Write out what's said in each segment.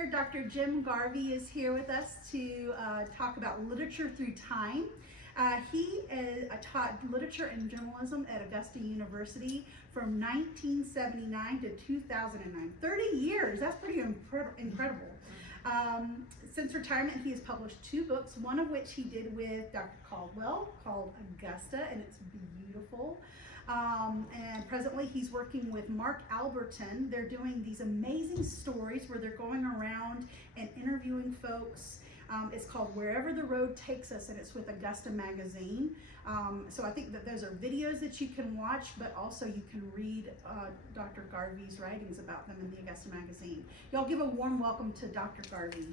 author, Dr. Jim Garvey, is here with us to talk about literature through time. He taught literature and journalism at Augusta University from 1979 to 2009. 30 years, that's pretty incredible. Since retirement, he has published 2 books, one of which he did with Dr. Caldwell called Augusta, and it's beautiful. And presently he's working with Mark Albertin. They're doing these amazing stories where they're going around and interviewing folks. It's called Wherever the Road Takes Us, and it's with Augusta Magazine. So I think that those are videos that you can watch, but also you can read Dr. Garvey's writings about them in the Augusta Magazine. Y'all give a warm welcome to Dr. Garvey.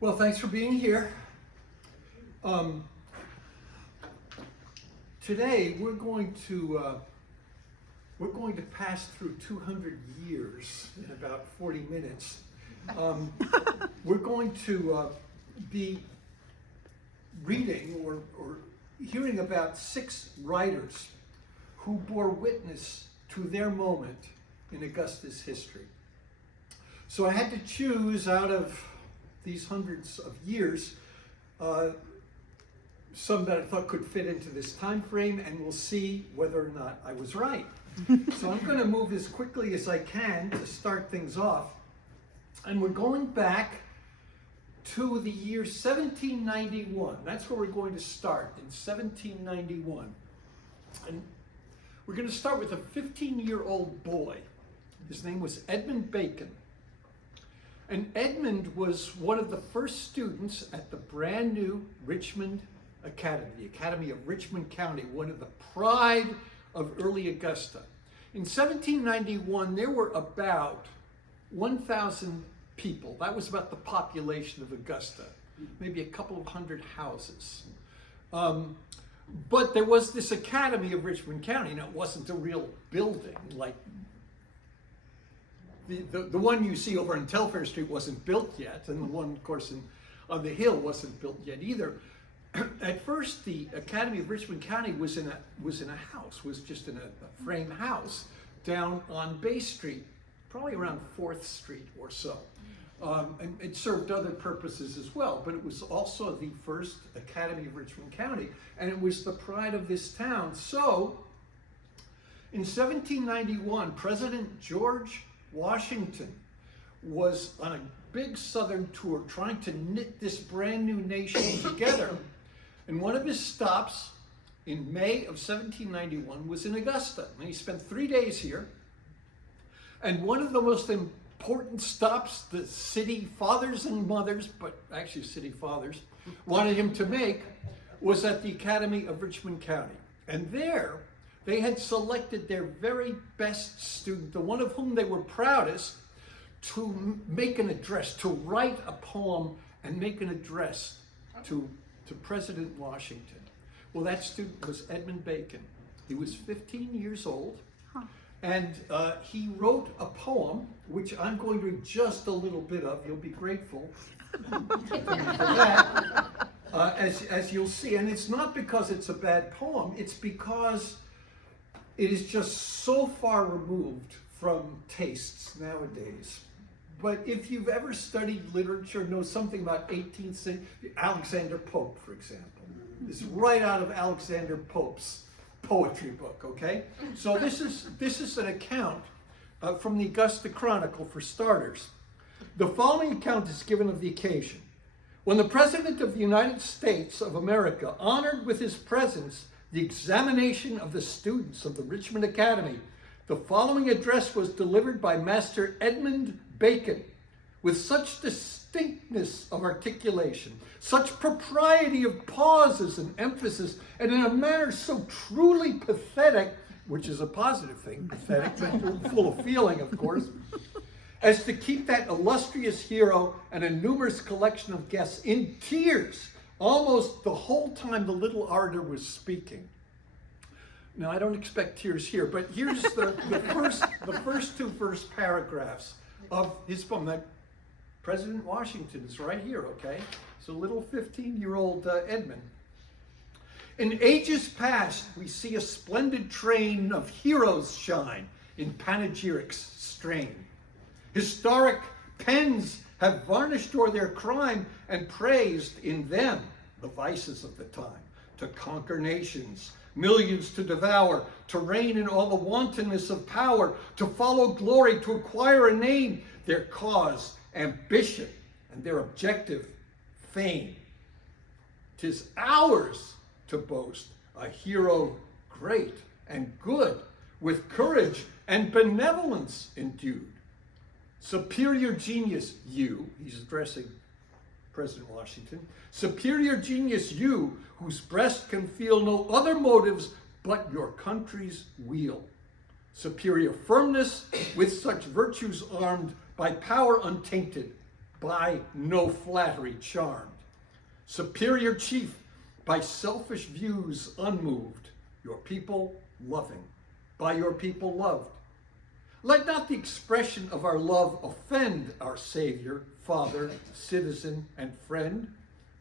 Well, thanks for being here. Today we're going to pass through 200 years in about 40 minutes. We're going to be reading or hearing about 6 writers who bore witness to their moment in Augusta's history. So I had to choose out of these hundreds of years some that I thought could fit into this time frame, and we'll see whether or not I was right. So I'm going to move as quickly as I can to start things off. And we're going back to the year 1791. That's where we're going to start, in 1791. And we're going to start with a 15-year-old boy. His name was Edmund Bacon. And Edmund was one of the first students at the brand new Richmond Academy, the Academy of Richmond County, one of the pride of early Augusta. In 1791, there were about 1,000 people. That was about the population of Augusta, maybe a couple of hundred houses. But there was this Academy of Richmond County. Now, it wasn't a real building like the one you see over on Telfair Street wasn't built yet, and the one, of course, on the hill wasn't built yet either. At first, the Academy of Richmond County was in a house, was just in a frame house down on Bay Street, probably around 4th Street or so. And it served other purposes as well, but it was also the first Academy of Richmond County, and it was the pride of this town. So, in 1791, President George Washington was on a big southern tour trying to knit this brand new nation together. And one of his stops in May of 1791 was in Augusta. And he spent 3 days here. And one of the most important stops the city fathers and mothers, but actually city fathers, wanted him to make was at the Academy of Richmond County. And there, they had selected their very best student, the one of whom they were proudest, to make an address, to write a poem and make an address to President Washington. Well, that student was Edmund Bacon. He was 15 years old, and he wrote a poem, which I'm going to read just a little bit of. You'll be grateful for that, as you'll see. And it's not because it's a bad poem, it's because it is just so far removed from tastes nowadays. But if you've ever studied literature, know something about 18th century, Alexander Pope, for example. This is right out of Alexander Pope's poetry book, okay? So this is an account from the Augusta Chronicle, for starters. The following account is given of the occasion. When the President of the United States of America honored with his presence the examination of the students of the Richmond Academy, the following address was delivered by Master Edmund Bacon with such distinctness of articulation, such propriety of pauses and emphasis, and in a manner so truly pathetic, which is a positive thing, pathetic, but full of feeling, of course, as to keep that illustrious hero and a numerous collection of guests in tears almost the whole time the little orator was speaking. Now, I don't expect tears here, but here's the first 2 paragraphs of his poem. That President Washington is right here, okay? So little 15-year-old Edmund. In ages past, we see a splendid train of heroes shine in panegyrics strain. Historic pens have varnished o'er their crime and praised in them the vices of the time, to conquer nations, millions to devour, to reign in all the wantonness of power, to follow glory, to acquire a name, their cause, ambition, and their objective, fame. 'Tis ours to boast a hero great and good, with courage and benevolence endued. Superior genius, you, he's addressing President Washington, superior genius, you, whose breast can feel no other motives but your country's weal. Superior firmness, with such virtues armed, by power untainted, by no flattery charmed. Superior chief, by selfish views unmoved, your people loving, by your people loved. Let not the expression of our love offend our Savior, Father, citizen, and friend.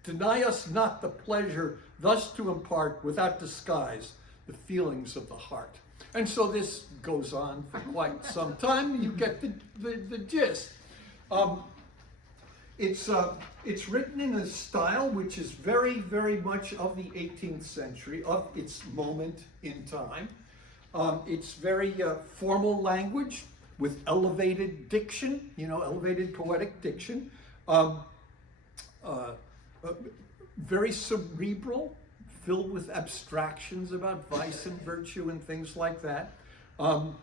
Deny us not the pleasure thus to impart without disguise the feelings of the heart. And so this goes on for quite some time. You get the gist. It's written in a style which is very, very much of the 18th century, of its moment in time. It's very formal language with elevated diction, elevated poetic diction. Very cerebral, filled with abstractions about vice and virtue and things like that.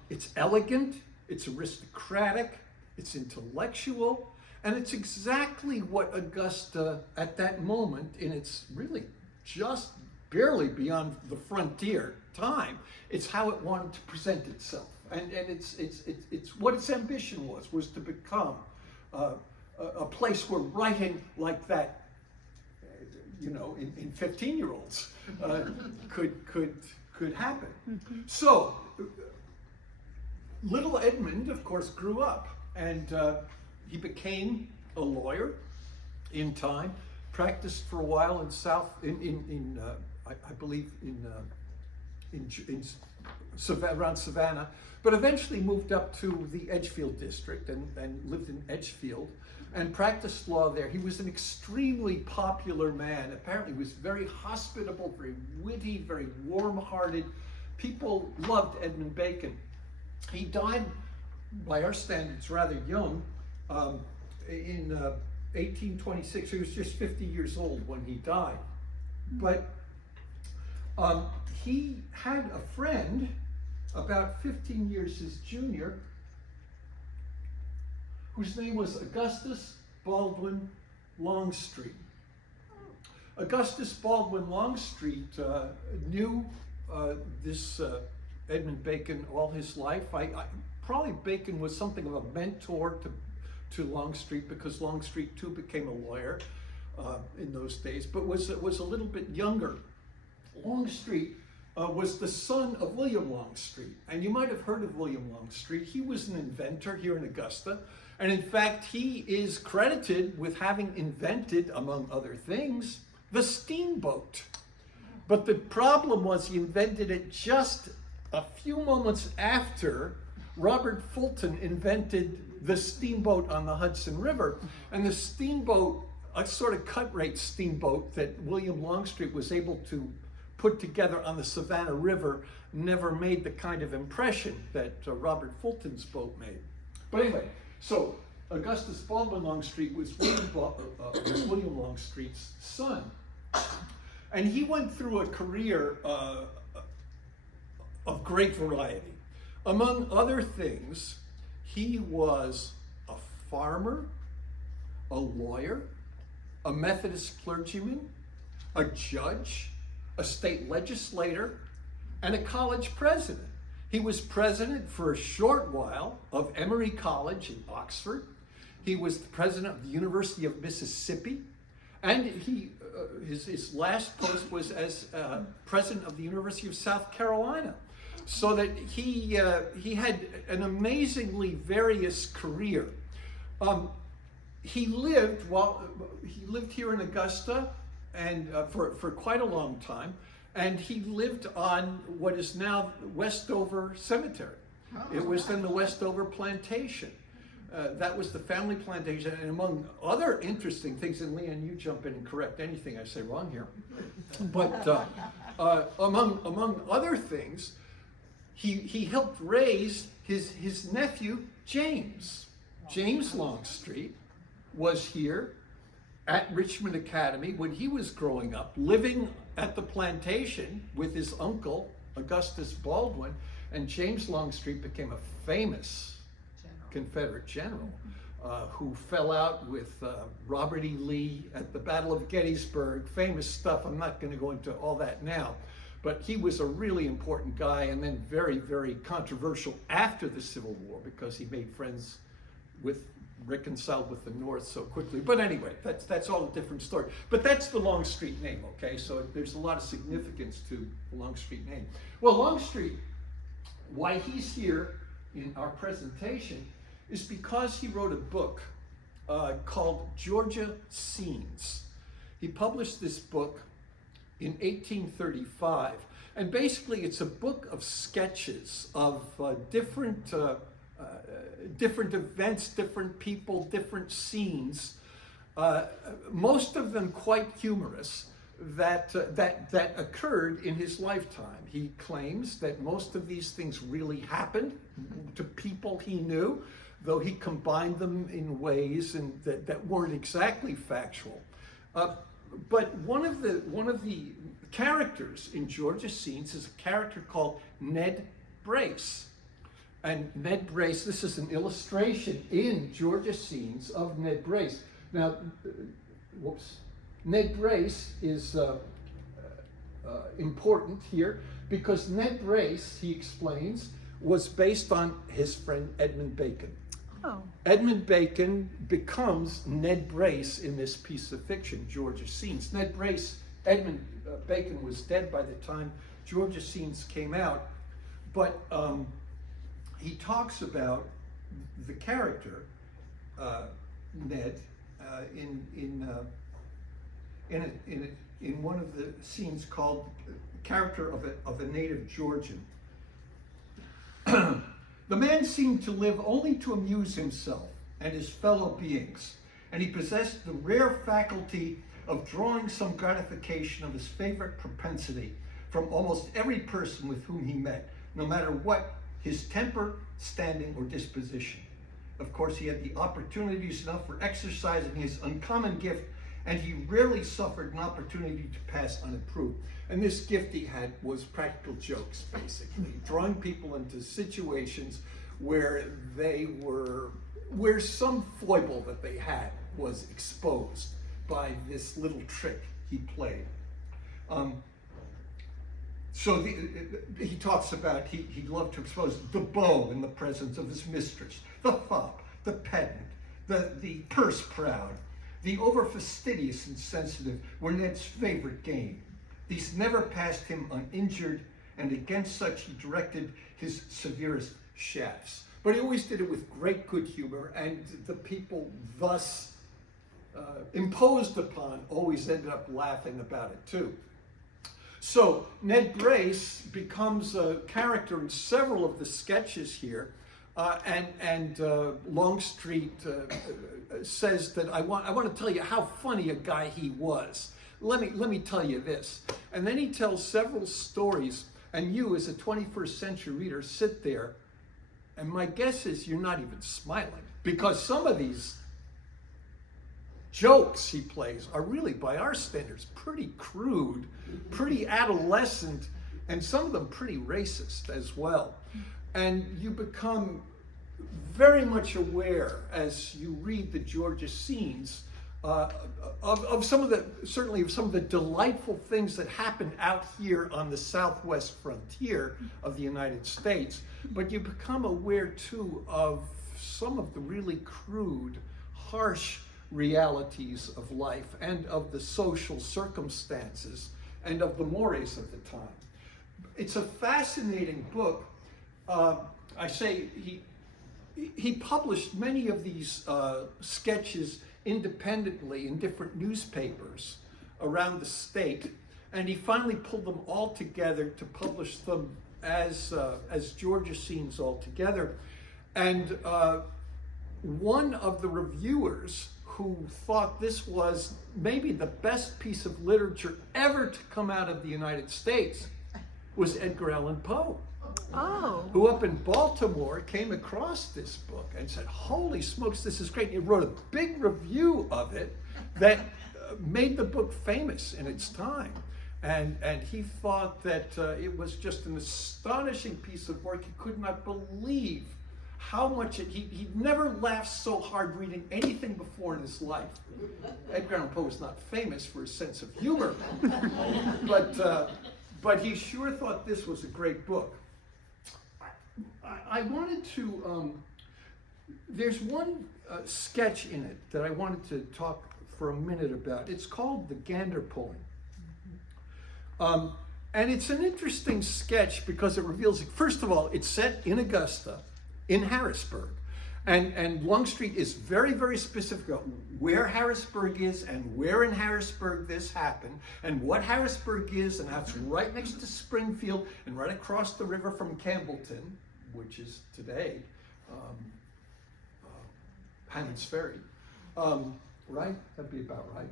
It's elegant, it's aristocratic, it's intellectual, and it's exactly what Augusta, at that moment, in its really just barely beyond the frontier time, it's how it wanted to present itself. And it's what its ambition was to become a place where writing like that, in 15-year-olds could happen. Mm-hmm. So, little Edmund, of course, grew up, and he became a lawyer in time. Practiced for a while in I believe around Savannah, but eventually moved up to the Edgefield district and lived in Edgefield and practiced law there. He was an extremely popular man. Apparently he was very hospitable, very witty, very warm-hearted. People loved Edmund Bacon. He died, by our standards, rather young, in 1826. He was just 50 years old when he died. But he had a friend about 15 years his junior, whose name was Augustus Baldwin Longstreet. Augustus Baldwin Longstreet knew this Edmund Bacon all his life. Probably Bacon was something of a mentor to Longstreet, because Longstreet too became a lawyer in those days, but was a little bit younger. Longstreet was the son of William Longstreet, and you might have heard of William Longstreet. He was an inventor here in Augusta, and in fact he is credited with having invented, among other things, the steamboat. But the problem was he invented it just a few moments after Robert Fulton invented the steamboat on the Hudson River. And the steamboat, a sort of cut-rate steamboat that William Longstreet was able to put together on the Savannah River, never made the kind of impression that Robert Fulton's boat made. But anyway, so Augustus Baldwin Longstreet was William Longstreet's son. And he went through a career of great variety. Among other things, he was a farmer, a lawyer, a Methodist clergyman, a judge, a state legislator, and a college president. He was president for a short while of Emory College in Oxford. He was the president of the University of Mississippi, and his last post was as president of the University of South Carolina. So that he had an amazingly various career. He lived here in Augusta, and for quite a long time, and he lived on what is now Westover Cemetery. It was then the Westover Plantation. That was the family plantation, and among other interesting things, and Leanne, you jump in and correct anything I say wrong here, but among other things, he helped raise his nephew, James. James Longstreet was here at Richmond Academy when he was growing up, living at the plantation with his uncle, Augustus Baldwin, and James Longstreet became a famous Confederate general who fell out with Robert E. Lee at the Battle of Gettysburg. Famous stuff. I'm not going to go into all that now, but he was a really important guy, and then very, very controversial after the Civil War because he made friends reconciled with the North so quickly. But anyway, that's all a different story. But that's the Longstreet name, okay? So there's a lot of significance to the Longstreet name. Well, Longstreet, why he's here in our presentation is because he wrote a book called Georgia Scenes. He published this book in 1835, and basically it's a book of sketches of different events, different people, different scenes, most of them quite humorous, that occurred in his lifetime. He claims that most of these things really happened to people he knew, though he combined them in ways that weren't exactly factual. But one of the characters in Georgia Scenes is a character called Ned Brace. And Ned Brace, this is an illustration in Georgia Scenes of Ned Brace. Now, Ned Brace is important here because Ned Brace, he explains, was based on his friend Edmund Bacon. Oh. Edmund Bacon becomes Ned Brace in this piece of fiction, Georgia Scenes. Edmund Bacon was dead by the time Georgia Scenes came out, but he talks about the character Ned in one of the scenes called "Character of a Native Georgian." The man seemed to live only to amuse himself and his fellow beings, and he possessed the rare faculty of drawing some gratification of his favorite propensity from almost every person with whom he met, no matter what his temper, standing, or disposition. Of course, he had the opportunities enough for exercising his uncommon gift, and he rarely suffered an opportunity to pass unimproved. And this gift he had was practical jokes, basically, drawing people into situations where where some foible that they had was exposed by this little trick he played. So he talks about he loved to expose the beau in the presence of his mistress, the fop, the pedant, the purse proud, the over fastidious and sensitive were Ned's favorite game. These never passed him uninjured, and against such he directed his severest shafts. But he always did it with great good humor, and the people thus imposed upon always ended up laughing about it too. So Ned Brace becomes a character in several of the sketches here, and Longstreet says that I want to tell you how funny a guy he was. Let me tell you this. And then he tells several stories, and you as a 21st century reader sit there, and my guess is you're not even smiling, because some of these jokes he plays are really, by our standards, pretty crude, pretty adolescent, and some of them pretty racist as well. And you become very much aware as you read the Georgia Scenes of some of the delightful things that happened out here on the southwest frontier of the United States, but you become aware too of some of the really crude, harsh realities of life and of the social circumstances and of the mores of the time. It's a fascinating book. I say he published many of these sketches independently in different newspapers around the state, and he finally pulled them all together to publish them as Georgia Scenes all together. And one of the reviewers who thought this was maybe the best piece of literature ever to come out of the United States was Edgar Allan Poe. Oh. Who up in Baltimore came across this book and said, holy smokes, this is great. He wrote a big review of it that made the book famous in its time. And he thought that it was just an astonishing piece of work. He could not believe how much he'd never laughed so hard reading anything before in his life. Edgar Allan Poe was not famous for his sense of humor, but he sure thought this was a great book. I wanted to, there's one sketch in it that I wanted to talk for a minute about. It's called The Gander Pulling. And it's an interesting sketch because it reveals, first of all, it's set in Augusta, in Harrisburg. And Longstreet is very, very specific about where Harrisburg is and where in Harrisburg this happened and what Harrisburg is, and how it's right next to Springfield and right across the river from Campbellton, which is today Hammond's Ferry, right? That'd be about right.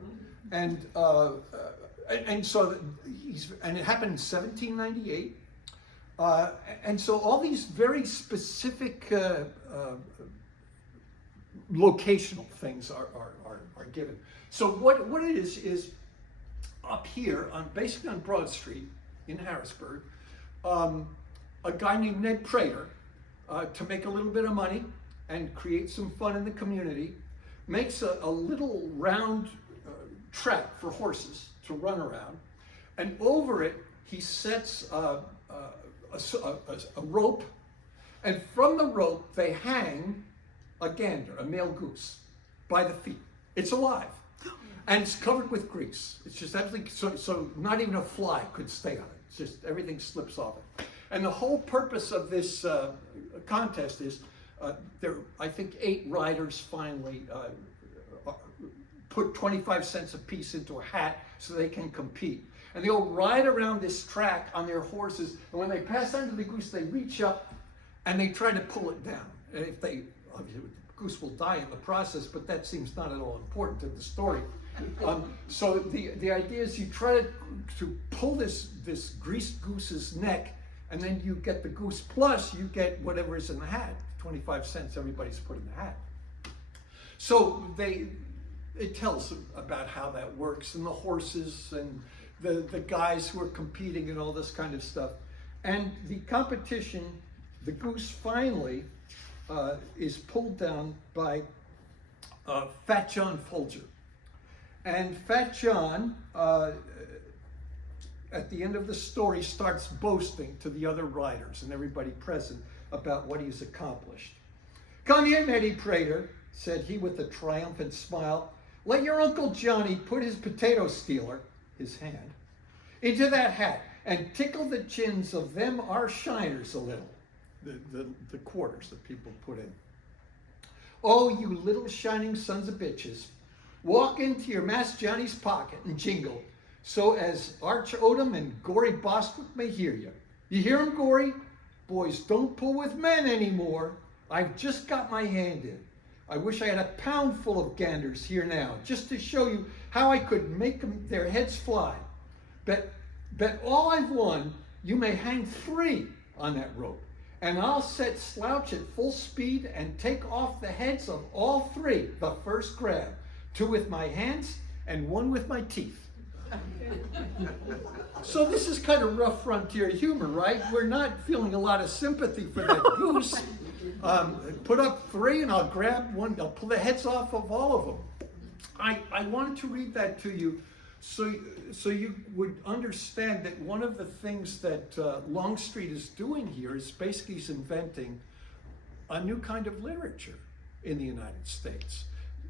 And so and it happened in 1798. And so all these very specific locational things are given. So what it is up here basically on Broad Street in Harrisburg, a guy named Ned Prater, to make a little bit of money and create some fun in the community, makes a little round track for horses to run around, and over it he sets a rope, and from the rope they hang a gander, a male goose, by the feet. It's alive, and it's covered with grease. It's just absolutely, so not even a fly could stay on it. It's just everything slips off it. And the whole purpose of this contest is there, I think 8 riders finally put 25 cents a piece into a hat so they can compete. And they all ride around this track on their horses, and when they pass under the goose, they reach up and they try to pull it down. And if they, obviously the goose will die in the process, but that seems not at all important to the story. So the idea is you try to pull this greased goose's neck, and then you get the goose, plus you get whatever is in the hat, 25 cents everybody's put in the hat. So it tells about how that works, and the horses, and the guys who are competing, and all this kind of stuff. And the competition, the goose finally is pulled down by Fat John Folger. And Fat John, at the end of the story, starts boasting to the other riders and everybody present about what he's accomplished. "Come here, Eddie Prater," said he with a triumphant smile. "Let your Uncle Johnny put his potato stealer," his hand, "into that hat and tickle the chins of them our shiners a little," the quarters that people put in. "Oh, you little shining sons of bitches, walk into your Mass Johnny's pocket and jingle, so as Arch Odom and Gory Bostwick may hear you. You hear him, Gory? Boys don't pull with men anymore. I've just got my hand in. I wish I had a pound full of ganders here now, just to show you how I could make their heads fly. Bet all I've won, you may hang 3 on that rope, and I'll set Slouch at full speed and take off the heads of all 3 the first grab, 2 with my hands and 1 with my teeth." So this is kind of rough frontier humor, right? We're not feeling a lot of sympathy for that goose. Put up 3 and I'll grab 1, I'll pull the heads off of all of them. I wanted to read that to you so you would understand that one of the things that Longstreet is doing here is basically he's inventing a new kind of literature in the United States.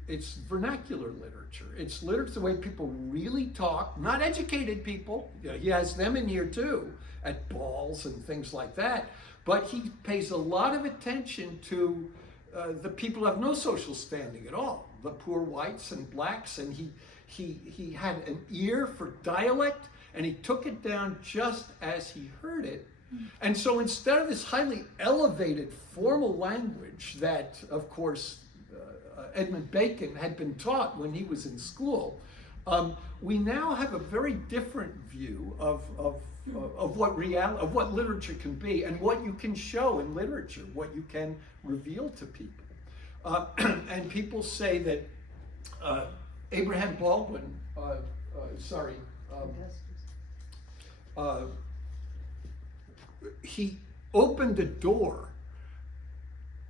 It's vernacular literature. It's literature the way people really talk, not educated people. He has them in here too, at balls and things like that. But he pays a lot of attention to the people who have no social standing at all, the poor whites and blacks, and he had an ear for dialect, and he took it down just as he heard it. And so instead of this highly elevated formal language that, of course, Edmund Bacon had been taught when he was in school, we now have a very different view of what literature can be and what you can show in literature, what you can reveal to people. And people say that Abraham Baldwin, he opened a door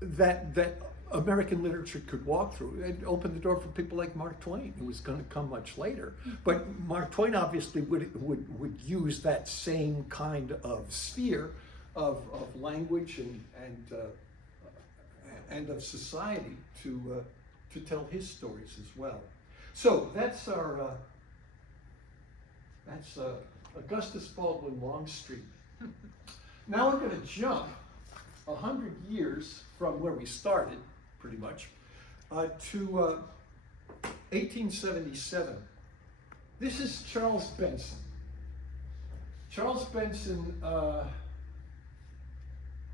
that American literature could walk through. It opened the door for people like Mark Twain, who was going to come much later. But Mark Twain obviously would use that same kind of sphere of language and of society to tell his stories as well. So that's our Augustus Baldwin Longstreet. Now we're going to jump 100 years from where we started, pretty much, to 1877. This is Charles Benson. Charles Benson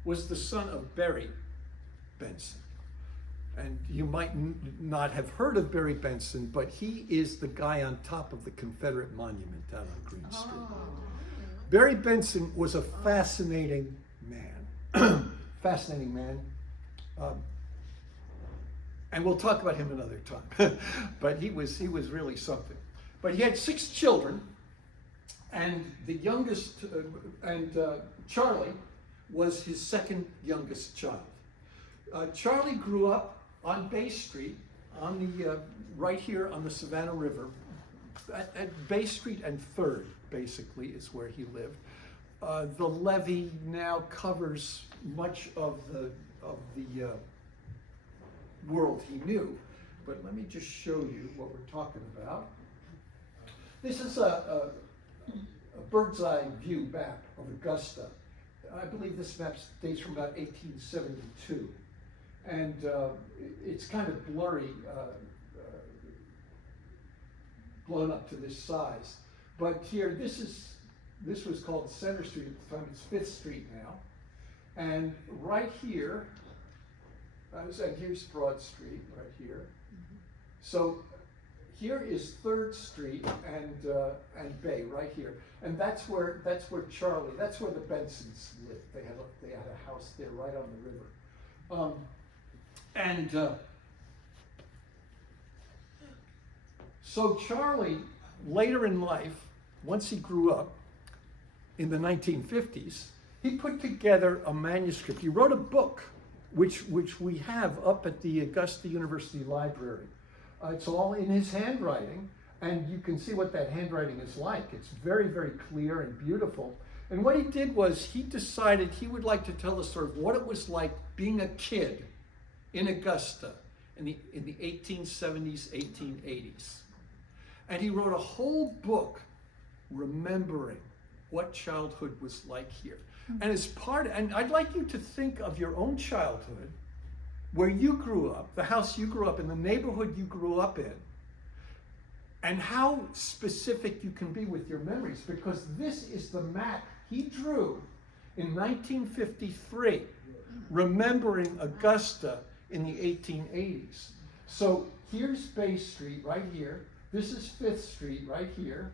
was the son of Barry Benson. And you might not have heard of Barry Benson, but he is the guy on top of the Confederate monument down on Green Street. Barry Benson was a fascinating man. Fascinating man. And we'll talk about him another time. But he was really something. But he had 6 children, and the youngest, Charlie was his second youngest child. Charlie grew up on Bay Street, on the right here on the Savannah River, at Bay Street and 3rd, basically, is where he lived. The levee now covers much of the world he knew, but let me just show you what we're talking about. This is a bird's eye view map of Augusta. I believe this map dates from about 1872. And it's kind of blurry, blown up to this size. But here, this was called Center Street at the time. It's 5th Street now. And right here, and here's Broad Street right here. So here is 3rd Street and Bay right here. And that's where Charlie, that's where the Bensons lived. They had a house there right on the river. So Charlie, later in life, once he grew up in the 1950s, he put together a manuscript. He wrote a book, which we have up at the Augusta University Library. It's all in his handwriting, and you can see what that handwriting is like. It's very, very clear and beautiful. And what he did was he decided he would like to tell the story of what it was like being a kid in Augusta in the 1870s, 1880s. And he wrote a whole book remembering what childhood was like here. And as and I'd like you to think of your own childhood, where you grew up, the house you grew up in, the neighborhood you grew up in, and how specific you can be with your memories, because this is the map he drew in 1953, remembering Augusta in the 1880s. So here's Bay Street right here. This is 5th Street right here.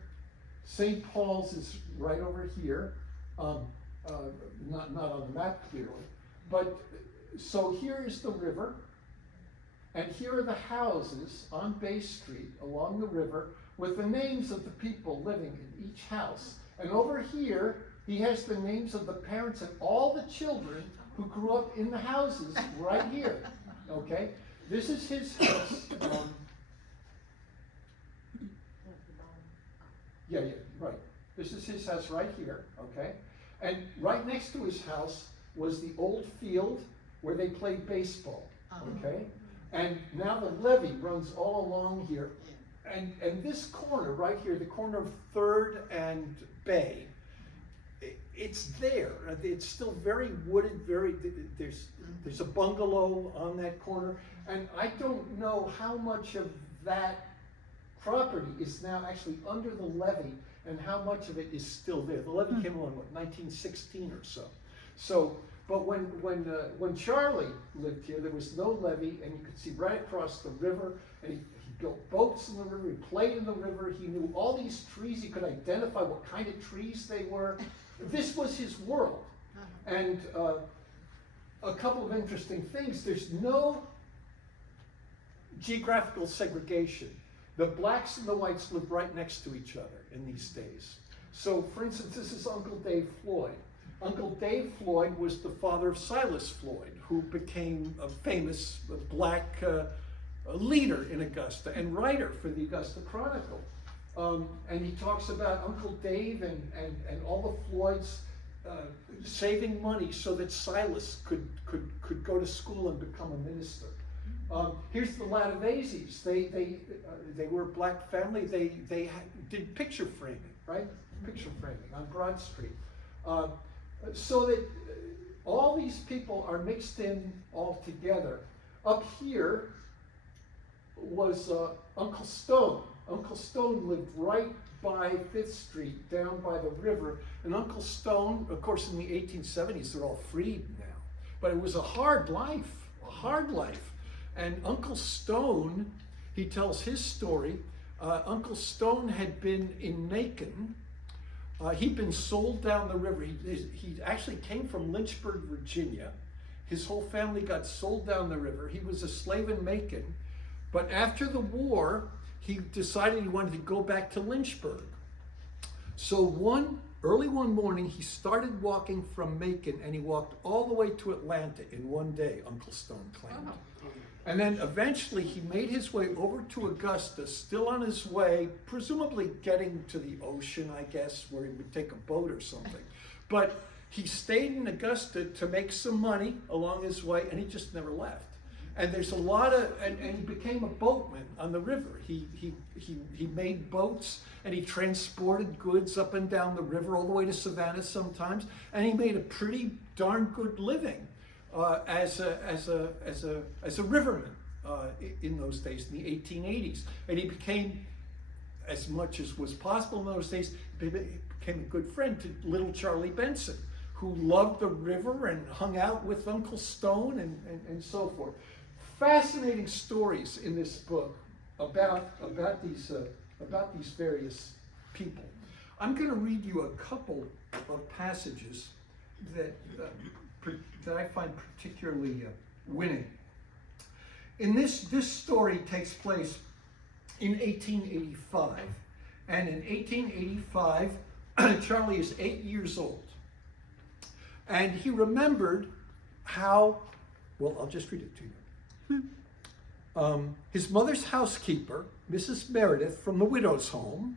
St. Paul's is right over here. Not on the map clearly. But so here is the river, and here are the houses on Bay Street along the river with the names of the people living in each house. And over here, he has the names of the parents and all the children who grew up in the houses right here. Okay? This is his house. Right. This is his house right here, okay? And right next to his house was the old field where they played baseball, okay? And now the levee runs all along here. And this corner right here, the corner of 3rd and Bay, it's there. It's still very wooded, there's a bungalow on that corner. And I don't know how much of that property is now actually under the levee and how much of it is still there. The levee came along, 1916 or so. So, but when Charlie lived here, there was no levee, and you could see right across the river, and he built boats in the river, he played in the river, he knew all these trees, he could identify what kind of trees they were. This was his world. And a couple of interesting things, there's no geographical segregation. The blacks and the whites lived right next to each other in these days. So, for instance, this is Uncle Dave Floyd. Uncle Dave Floyd was the father of Silas Floyd, who became a famous black leader in Augusta and writer for the Augusta Chronicle. And he talks about Uncle Dave and all the Floyds saving money so that Silas could go to school and become a minister. Here's the Latavases. They were a black family. They did picture framing, right? Picture framing on Broad Street. So that all these people are mixed in all together. Up here was Uncle Stone. Uncle Stone lived right by 5th Street, down by the river. And Uncle Stone, of course, in the 1870s, they're all freed now. But it was a hard life, a hard life. And Uncle Stone, he tells his story. Uncle Stone had been in Macon. He'd been sold down the river. He actually came from Lynchburg, Virginia. His whole family got sold down the river. He was a slave in Macon. But after the war, he decided he wanted to go back to Lynchburg. So early one morning, he started walking from Macon, and he walked all the way to Atlanta in one day, Uncle Stone claimed. Wow. And then eventually he made his way over to Augusta, still on his way, presumably getting to the ocean, I guess, where he would take a boat or something. But he stayed in Augusta to make some money along his way, and he just never left. And there's a lot of, and he became a boatman on the river. He made boats, and he transported goods up and down the river, all the way to Savannah sometimes, and he made a pretty darn good living as a riverman in those days, in the 1880s. And he became, as much as was possible in those days, became a good friend to little Charlie Benson, who loved the river and hung out with Uncle Stone and so forth. Fascinating stories in this book about these various people. I'm going to read you a couple of passages that I find particularly winning. In this story takes place in 1885, and in 1885, Charlie is 8 years old, and he remembered how. Well, I'll just read it to you. His mother's housekeeper, Mrs. Meredith from the widow's home,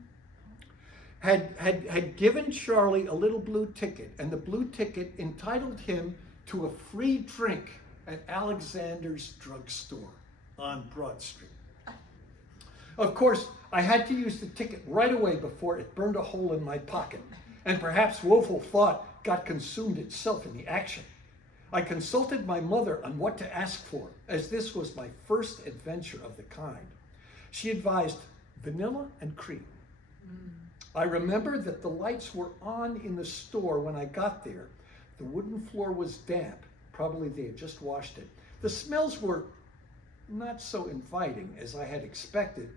had given Charlie a little blue ticket, and the blue ticket entitled him to a free drink at Alexander's drugstore on Broad Street. Of course, I had to use the ticket right away before it burned a hole in my pocket, and perhaps woeful thought got consumed itself in the action. I consulted my mother on what to ask for, as this was my first adventure of the kind. She advised vanilla and cream. I remember that the lights were on in the store when I got there. The wooden floor was damp. Probably they had just washed it. The smells were not so inviting as I had expected.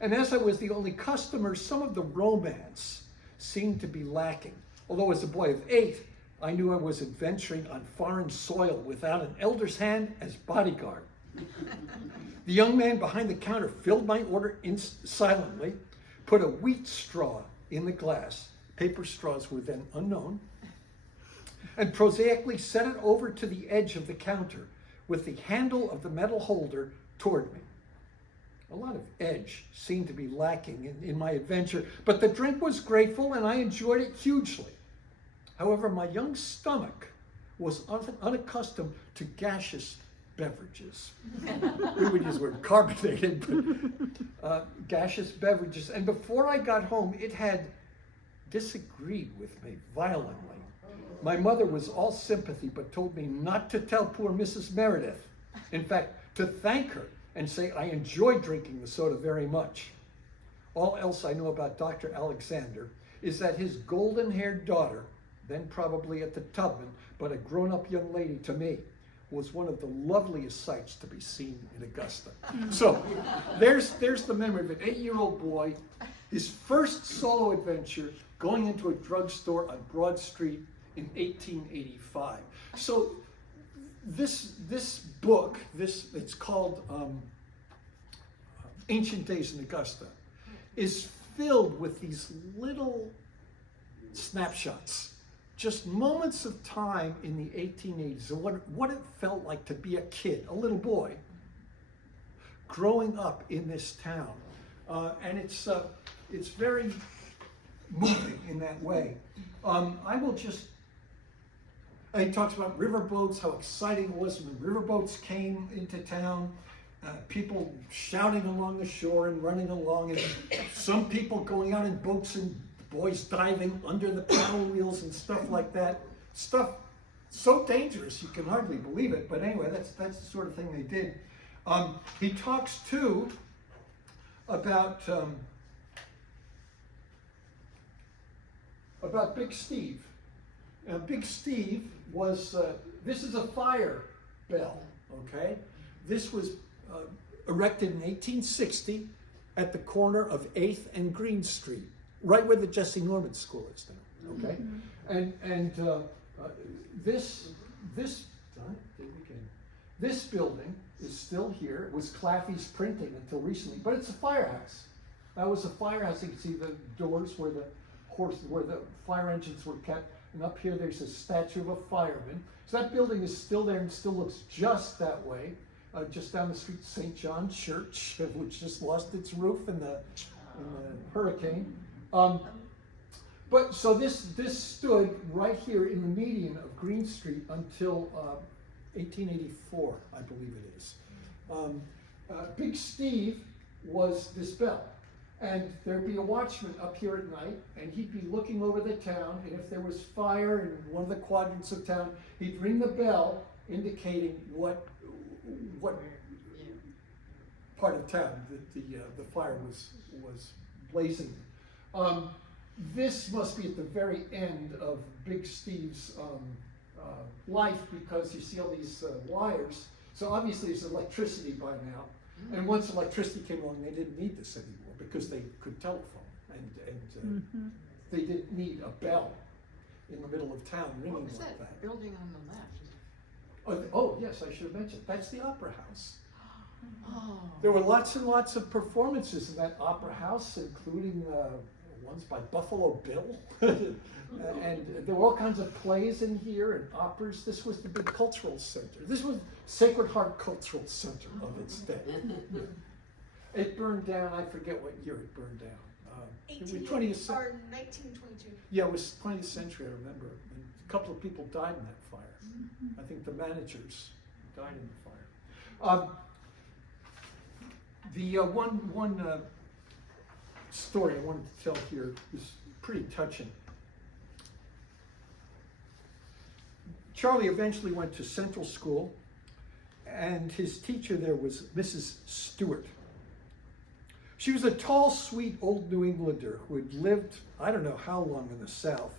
And as I was the only customer, some of the romance seemed to be lacking. Although as a boy of 8, I knew I was adventuring on foreign soil without an elder's hand as bodyguard. The young man behind the counter filled my order silently, put a wheat straw in the glass, paper straws were then unknown, and prosaically set it over to the edge of the counter with the handle of the metal holder toward me. A lot of edge seemed to be lacking in my adventure, but the drink was grateful and I enjoyed it hugely. However, my young stomach was unaccustomed to gaseous beverages. We would use the word carbonated, but gaseous beverages. And before I got home, it had disagreed with me violently. My mother was all sympathy, but told me not to tell poor Mrs. Meredith. In fact, to thank her and say I enjoyed drinking the soda very much. All else I know about Dr. Alexander is that his golden-haired daughter then probably at the Tubman, but a grown-up young lady to me was one of the loveliest sights to be seen in Augusta. So there's the memory of an 8-year-old boy, his first solo adventure going into a drugstore on Broad Street in 1885. So this book, it's called Ancient Days in Augusta, is filled with these little snapshots, just moments of time in the 1880s, and what it felt like to be a kid, a little boy, growing up in this town. And it's very moving in that way. He talks about riverboats, how exciting it was when riverboats came into town, people shouting along the shore and running along, and some people going out in boats and boys diving under the paddle wheels and stuff like that. Stuff so dangerous you can hardly believe it, but anyway, that's the sort of thing they did. He talks too about Big Steve. Big Steve was, this is a fire bell, okay? This was erected in 1860 at the corner of 8th and Green Street, right where the Jesse Norman School is now, okay? Mm-hmm. This building is still here. It was Claffey's Printing until recently, but it's a firehouse. That was a firehouse. You can see the doors where the fire engines were kept, and up here there's a statue of a fireman. So that building is still there and still looks just that way. Just down the street, St. John Church, which just lost its roof in the hurricane. But so this stood right here in the median of Green Street until 1884, I believe it is. Big Steve was this bell. And there'd be a watchman up here at night, and he'd be looking over the town, and if there was fire in one of the quadrants of town, he'd ring the bell indicating what part of town that the fire was blazing. This must be at the very end of Big Steve's life, because you see all these wires. So obviously there's electricity by now. And once electricity came along, they didn't need this anymore because they could telephone, and they didn't need a bell in the middle of town ringing What was like that building on the left? Oh, yes, I should have mentioned. That's the Opera House. Oh. There were lots and lots of performances in that Opera House, including ones by Buffalo Bill. And there were all kinds of plays in here and operas. This was the big cultural center. This was Sacred Heart Cultural Center of its day. It burned down, I forget what year it burned down. 1922. Yeah, it was 20th century, I remember. And a couple of people died in that fire. I think the managers died in the fire. The one story I wanted to tell here is pretty touching. Charlie eventually went to Central School, and his teacher there was Mrs. Stewart. She was a tall, sweet old New Englander who had lived, I don't know how long in the South.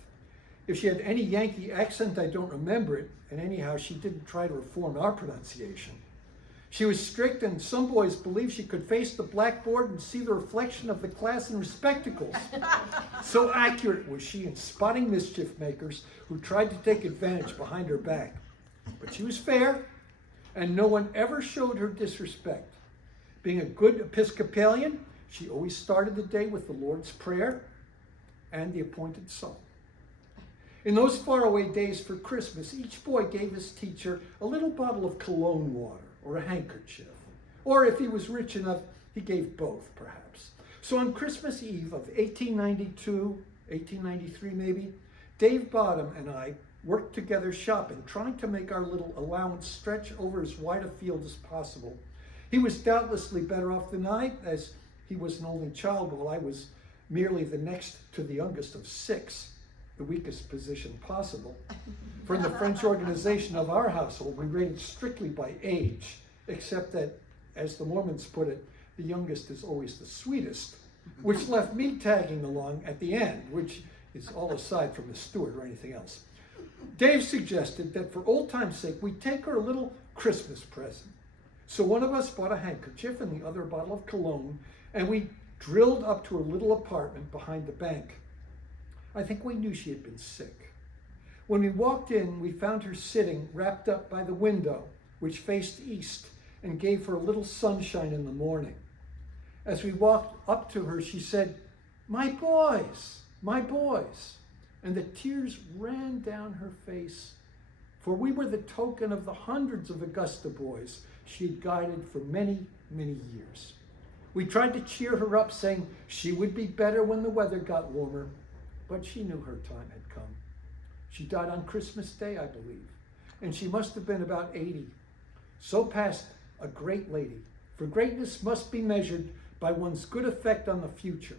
If she had any Yankee accent, I don't remember it, and anyhow, she didn't try to reform our pronunciation. She was strict, and some boys believed she could face the blackboard and see the reflection of the class in her spectacles. So accurate was she in spotting mischief makers who tried to take advantage behind her back. But she was fair, and no one ever showed her disrespect. Being a good Episcopalian, she always started the day with the Lord's Prayer and the appointed psalm. In those faraway days for Christmas, each boy gave his teacher a little bottle of cologne water or a handkerchief. Or if he was rich enough, he gave both, perhaps. So on Christmas Eve of 1892, 1893 maybe, Dave Bottom and I worked together shopping, trying to make our little allowance stretch over as wide a field as possible. He was doubtlessly better off than I, as he was an only child, while I was merely the next to the youngest of 6, the weakest position possible. For in the French organization of our household, we rated strictly by age, except that, as the Mormons put it, the youngest is always the sweetest, which left me tagging along at the end, which It's all aside from the steward or anything else. Dave suggested that for old time's sake, we take her a little Christmas present. So one of us bought a handkerchief and the other a bottle of cologne, and we drilled up to her little apartment behind the bank. I think we knew she had been sick. When we walked in, we found her sitting wrapped up by the window, which faced east and gave her a little sunshine in the morning. As we walked up to her, she said, "My boys, my boys." And the tears ran down her face, for we were the token of the hundreds of Augusta boys she had guided for many, many years. We tried to cheer her up, saying she would be better when the weather got warmer, but she knew her time had come. She died on Christmas Day, I believe, and she must have been about 80. So passed a great lady, for greatness must be measured by one's good effect on the future,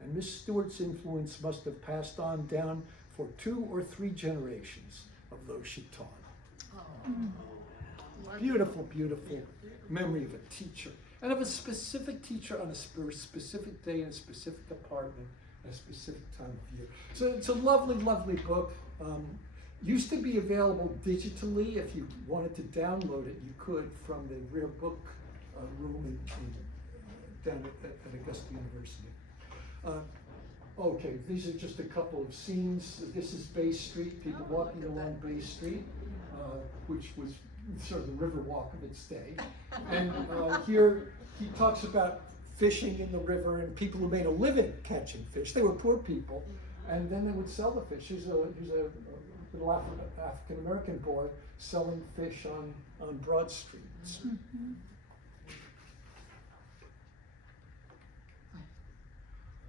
and Miss Stewart's influence must have passed on down for 2 or 3 generations of those she taught. Beautiful, beautiful memory of a teacher, and of a specific teacher on a specific day in a specific apartment at a specific time of year. So it's a lovely, lovely book. Used to be available digitally. If you wanted to download it, you could from the rare book room down at Augusta University. Okay, these are just a couple of scenes. This is Bay Street, people walking along Bay Street, which was sort of the river walk of its day. And here he talks about fishing in the river and people who made a living catching fish. They were poor people, and then they would sell the fish. Here's a little African-American boy selling fish on Broad Street. Mm-hmm.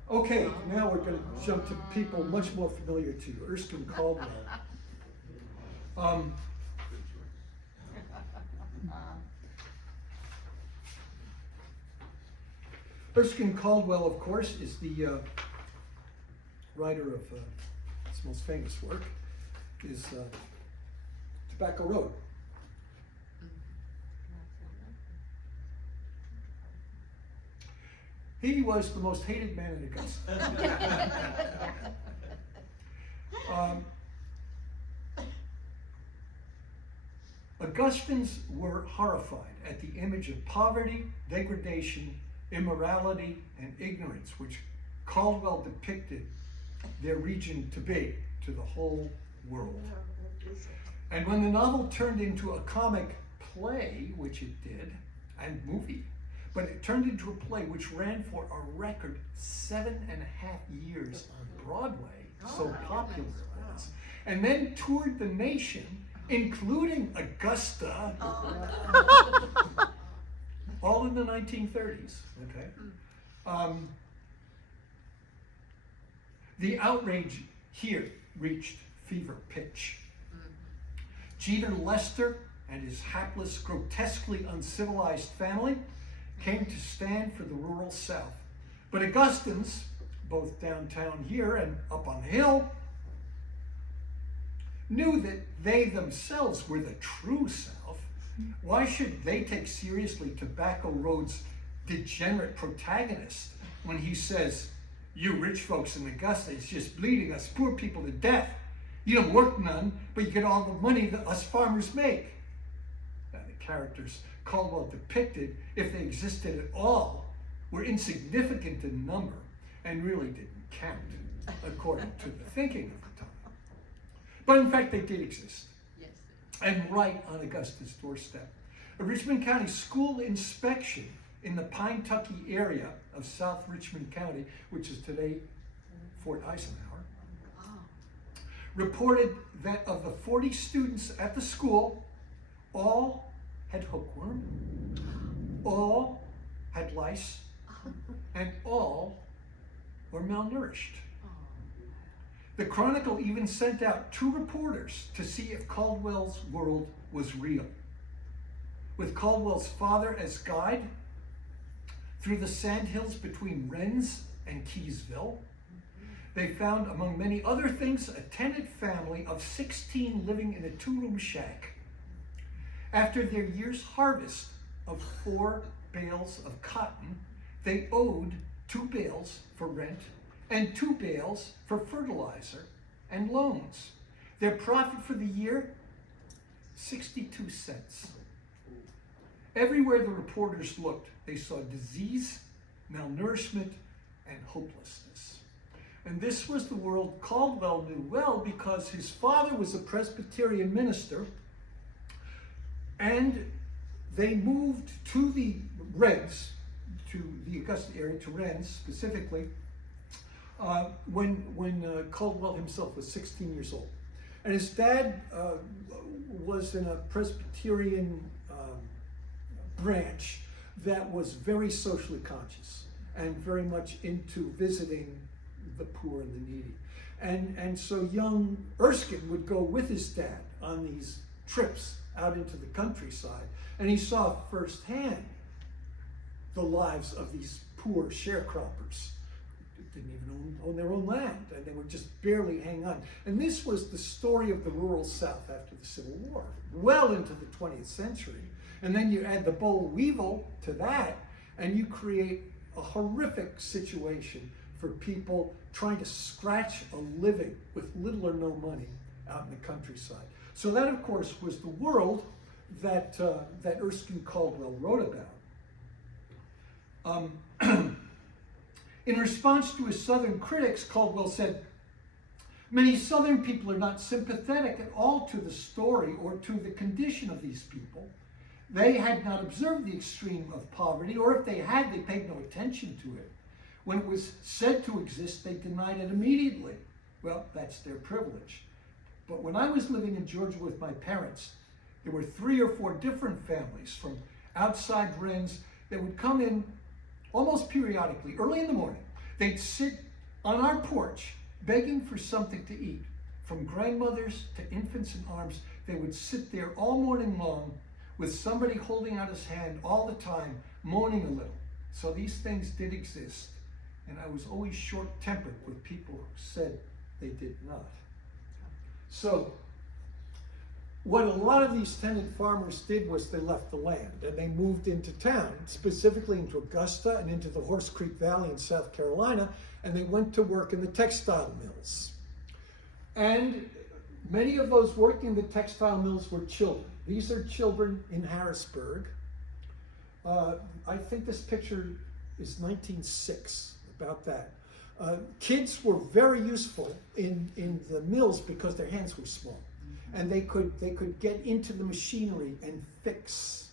Okay, now we're going to jump to people much more familiar to you. Erskine Caldwell. Erskine Caldwell, of course, is the writer of his most famous work, is Tobacco Road. He was the most hated man in Augusta. Augustans were horrified at the image of poverty, degradation, immorality, and ignorance, which Caldwell depicted their region to be to the whole world. And when the novel turned into a comic play, which it did, and movie, but it turned into a play which ran for a record 7.5 years on Broadway, so popular it was, and then toured the nation, including Augusta, all in the 1930s, okay? The outrage here reached fever pitch. Jeter Lester and his hapless, grotesquely uncivilized family came to stand for the rural South. But Augustans, both downtown here and up on the hill, knew that they themselves were the true South. Why should they take seriously Tobacco Road's degenerate protagonist when he says, "You rich folks in Augusta is just bleeding us poor people to death. You don't work none, but you get all the money that us farmers make." Now, the characters Caldwell depicted, if they existed at all, were insignificant in number and really didn't count, according to the thinking of the time. But in fact, they did exist. Yes. And right on Augusta's doorstep. A Richmond County school inspection in the Pine Tucky area of South Richmond County, which is today Fort Eisenhower, reported that of the 40 students at the school, all had hookworm, all had lice, and all were malnourished. The Chronicle even sent out 2 reporters to see if Caldwell's world was real. With Caldwell's father as guide, through the sandhills between Wren's and Keysville, they found, among many other things, a tenant family of 16 living in a 2-room shack. After their year's harvest of 4 bales of cotton, they owed 2 bales for rent and 2 bales for fertilizer and loans. Their profit for the year, 62 cents. Everywhere the reporters looked, they saw disease, malnourishment, and hopelessness. And this was the world Caldwell knew well because his father was a Presbyterian minister, and they moved to the Reds, to the Augusta area, to Rennes specifically, when Caldwell himself was 16 years old. And his dad was in a Presbyterian branch that was very socially conscious and very much into visiting the poor and the needy. And so young Erskine would go with his dad on these trips out into the countryside, and he saw firsthand the lives of these poor sharecroppers who didn't even own their own land, and they were just barely hanging on. And this was the story of the rural South after the Civil War, well into the 20th century. And then you add the boll weevil to that, and you create a horrific situation for people trying to scratch a living with little or no money out in the countryside. So that, of course, was the world that Erskine Caldwell wrote about. In response to his Southern critics, Caldwell said, "Many Southern people are not sympathetic at all to the story or to the condition of these people. They had not observed the extreme of poverty, or if they had, they paid no attention to it. When it was said to exist, they denied it immediately. Well, that's their privilege. But when I was living in Georgia with my parents, there were 3 or 4 different families from outside Rennes that would come in almost periodically, early in the morning. They'd sit on our porch begging for something to eat. From grandmothers to infants in arms, they would sit there all morning long with somebody holding out his hand all the time, moaning a little. So these things did exist, and I was always short-tempered with people who said they did not." So what a lot of these tenant farmers did was they left the land and they moved into town, specifically into Augusta and into the Horse Creek Valley in South Carolina, and they went to work in the textile mills. And many of those working in the textile mills were children. These are children in Harrisburg. I think this picture is 1906, about that. Kids were very useful in the mills because their hands were small, and they could get into the machinery and fix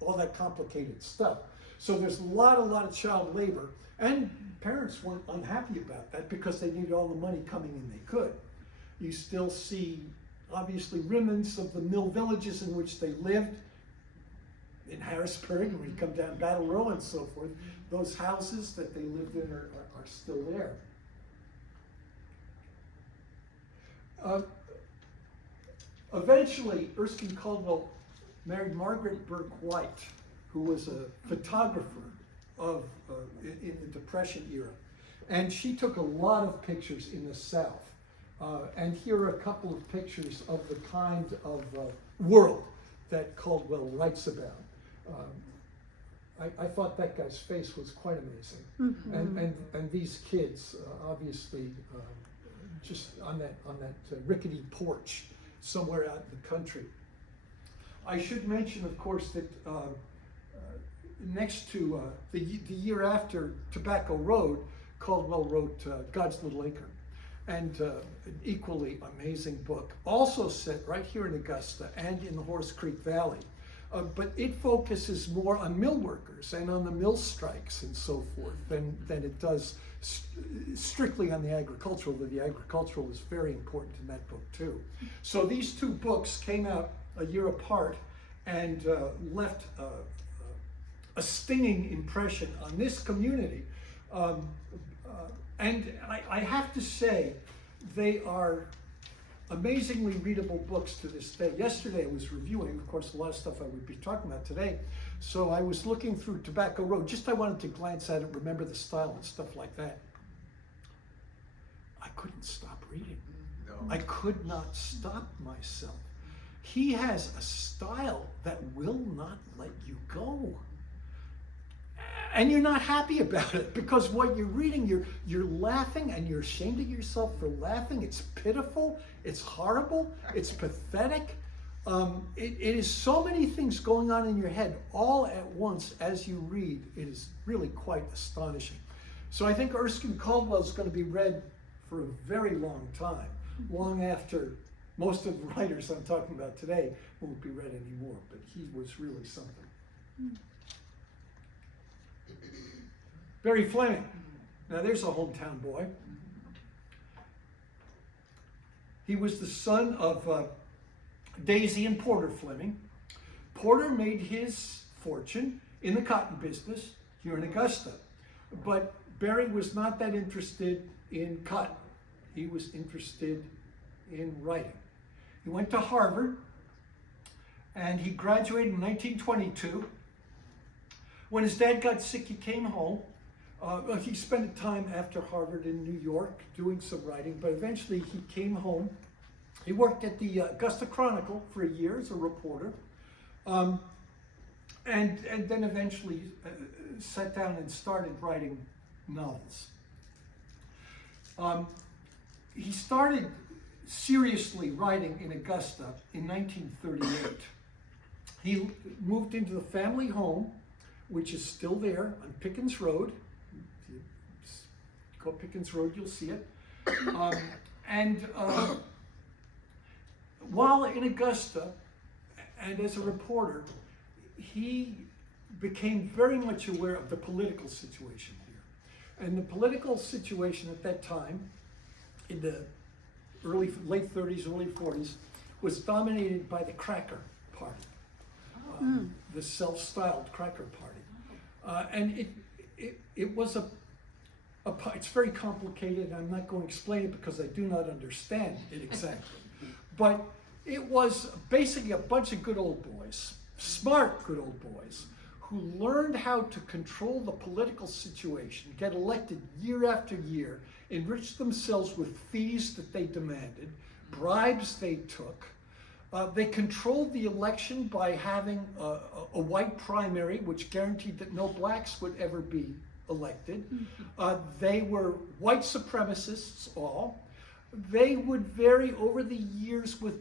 all that complicated stuff. So there's a lot of child labor, and parents weren't unhappy about that because they needed all the money coming in they could. You still see, obviously, remnants of the mill villages in which they lived in Harrisburg, and when you come down Battle Row and so forth, those houses that they lived in are still there. Eventually, Erskine Caldwell married Margaret Burke White, who was a photographer in the Depression era. And she took a lot of pictures in the South. And here are a couple of pictures of the kind of world that Caldwell writes about. I thought that guy's face was quite amazing. Mm-hmm. And these kids, obviously, just on that rickety porch somewhere out in the country. I should mention, of course, that next to the year after Tobacco Road, Caldwell wrote God's Little Acre, and an equally amazing book, also set right here in Augusta and in the Horse Creek Valley. But it focuses more on mill workers and on the mill strikes and so forth than it does strictly on the agricultural, though the agricultural is very important in that book too. So these 2 books came out a year apart and left a stinging impression on this community. And I have to say, they are amazingly readable books to this day. Yesterday I was reviewing, of course, a lot of stuff I would be talking about today. So I was looking through Tobacco Road. Just I wanted to glance at it, remember the style and stuff like that. I couldn't stop reading. No. I could not stop myself. He has a style that will not let you go. and you're not happy about it, because what you're reading, you're laughing and you're ashamed of yourself for laughing. It's pitiful, it's horrible, it's pathetic. It is so many things going on in your head all at once as you read. It is really quite astonishing. So I think Erskine Caldwell is going to be read for a very long time, long after most of the writers I'm talking about today won't be read anymore, but he was really something. Barry Fleming. Now there's a hometown boy. He was the son of Daisy and Porter Fleming. Porter made his fortune in the cotton business here in Augusta, but Barry was not that interested in cotton. He was interested in writing. He went to Harvard, and he graduated in 1922. When his dad got sick, he came home. He spent time after Harvard in New York doing some writing, but eventually he came home. He worked at the Augusta Chronicle for a year as a reporter, and then eventually sat down and started writing novels. He started seriously writing in Augusta in 1938. He moved into the family home, which is still there on Pickens Road. If you go Pickens Road, you'll see it. While in Augusta, and as a reporter, he became very much aware of the political situation here. And the political situation at that time, in the late 30s, early 40s, was dominated by the Cracker Party, the self-styled Cracker Party. And it was it's very complicated. I'm not going to explain it because I do not understand it exactly. But it was basically a bunch of good old boys, smart good old boys, who learned how to control the political situation, get elected year after year, enrich themselves with fees that they demanded, bribes they took. They controlled the election by having a white primary, which guaranteed that no blacks would ever be elected. They were white supremacists all. They would vary over the years with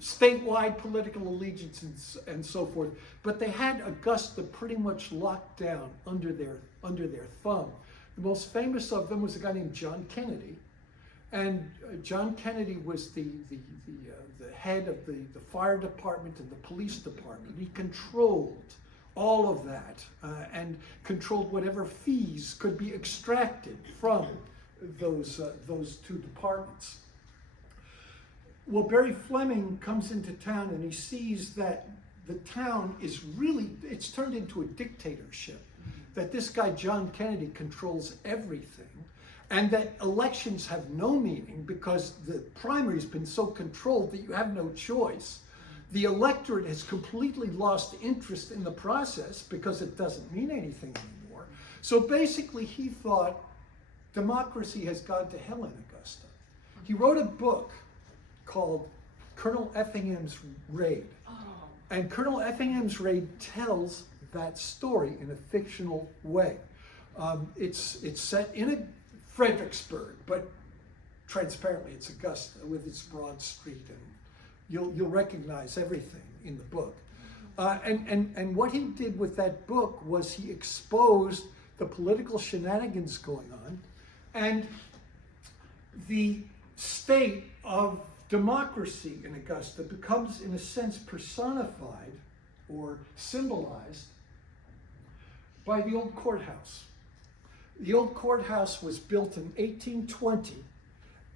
statewide political allegiance and so forth, but they had Augusta pretty much locked down under their thumb. The most famous of them was a guy named John Kennedy, and John Kennedy was the head of the fire department and the police department. He controlled all of that and controlled whatever fees could be extracted from those two departments. Well, Barry Fleming comes into town and he sees that the town is it's turned into a dictatorship, that this guy John Kennedy controls everything, and that elections have no meaning because the primary's been so controlled that you have no choice. The electorate has completely lost interest in the process because it doesn't mean anything anymore. So basically he thought democracy has gone to hell in Augusta. He wrote a book called Colonel Effingham's Raid. And Colonel Effingham's Raid tells that story in a fictional way. It's set in Fredericksburg, but transparently it's Augusta with its broad street, and you'll recognize everything in the book. And what he did with that book was he exposed the political shenanigans going on, and the state of democracy in Augusta becomes, in a sense, personified or symbolized by the old courthouse. The old courthouse was built in 1820,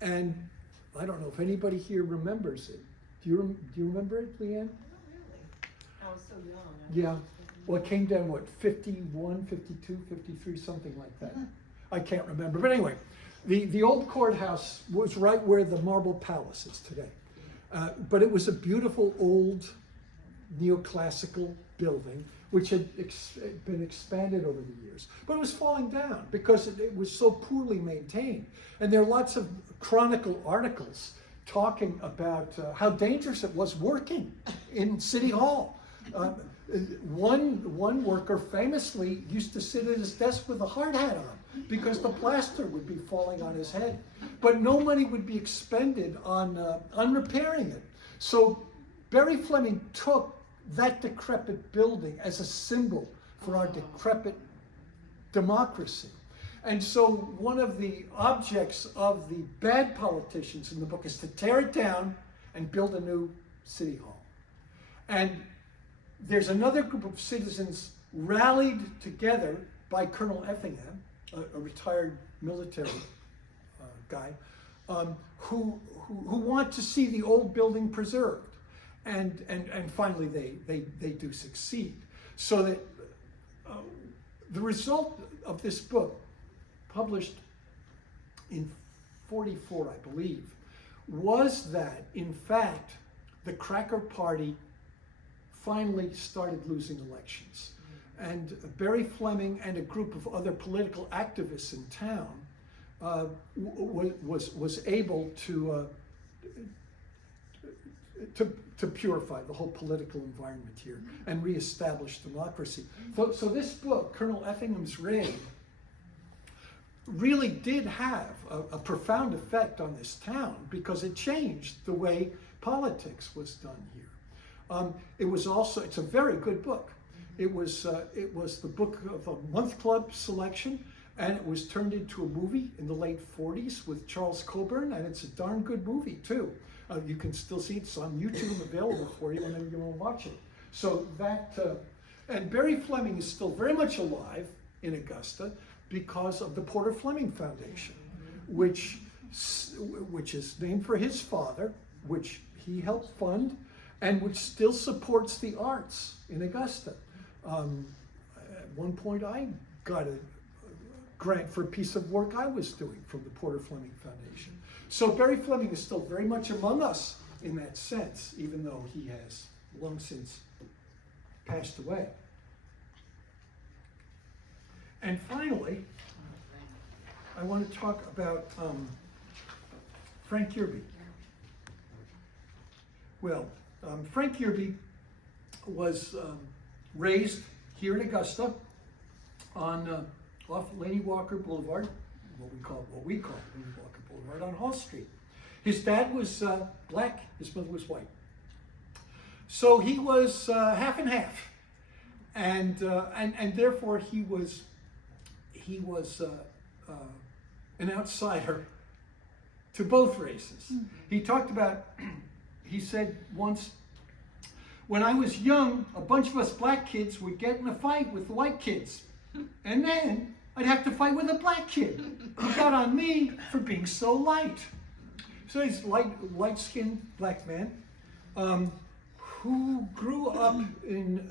and I don't know if anybody here remembers it. Do you remember it, Leanne? Not really. I was so young. Yeah. Well, it came down, what, 51, 52, 53, something like that. I can't remember. But anyway, the old courthouse was right where the Marble Palace is today. But it was a beautiful old neoclassical building which had been expanded over the years. But it was falling down because it was so poorly maintained. And there are lots of Chronicle articles talking about how dangerous it was working in City Hall. One worker famously used to sit at his desk with a hard hat on because the plaster would be falling on his head. But no money would be expended on repairing it. So Barry Fleming took that decrepit building as a symbol for our decrepit democracy. And so one of the objects of the bad politicians in the book is to tear it down and build a new city hall. And there's another group of citizens rallied together by Colonel Effingham, a retired military guy, who want to see the old building preserved. And finally they do succeed. So that the result of this book, published in '44, I believe, was that, in fact, the Cracker Party finally started losing elections. And Barry Fleming and a group of other political activists in town was able to purify the whole political environment here and reestablish democracy. So this book, Colonel Effingham's Raid, really did have a profound effect on this town because it changed the way politics was done here. It was also, it's a very good book. It was the book of a month club selection, and it was turned into a movie in the late '40s with Charles Coburn, and it's a darn good movie too. You can still see it. It's on YouTube, available for you whenever you want to watch it. So that, and Barry Fleming is still very much alive in Augusta because of the Porter Fleming Foundation, which is named for his father, which he helped fund, and which still supports the arts in Augusta. At one point, I got a grant for a piece of work I was doing from the Porter Fleming Foundation. So Barry Fleming is still very much among us in that sense, even though he has long since passed away. And finally, I want to talk about Frank Yerby. Well, Frank Yerby was raised here in Augusta on off Laney Walker Boulevard, what we call Laney Walker Boulevard on Hall Street. His dad was black, his mother was white. So he was half and half, and therefore he was an outsider to both races. Mm-hmm. He talked about, he said once, when I was young, a bunch of us black kids would get in a fight with the white kids. And then I'd have to fight with a black kid who got on me for being so light. So he's a light-skinned black man who grew up in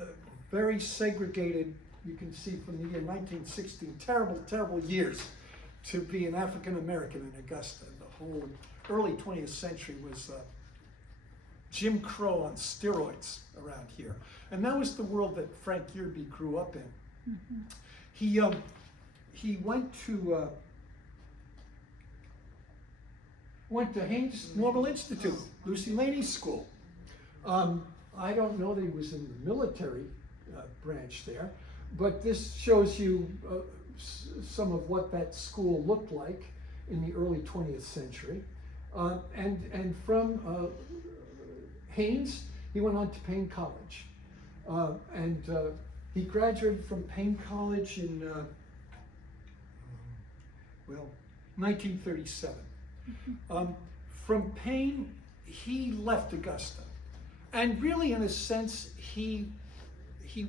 very segregated, you can see from the year 1916, terrible, terrible years to be an African American in Augusta. The whole early 20th century was Jim Crow on steroids around here. And that was the world that Frank Yerby grew up in. Mm-hmm. He went to Haynes Normal Institute, Lucy Laney's school. I don't know that he was in the military branch there, but this shows you some of what that school looked like in the early 20th century. And from Haynes, he went on to Payne College. He graduated from Payne College in, 1937. From Payne, he left Augusta. And really, in a sense, he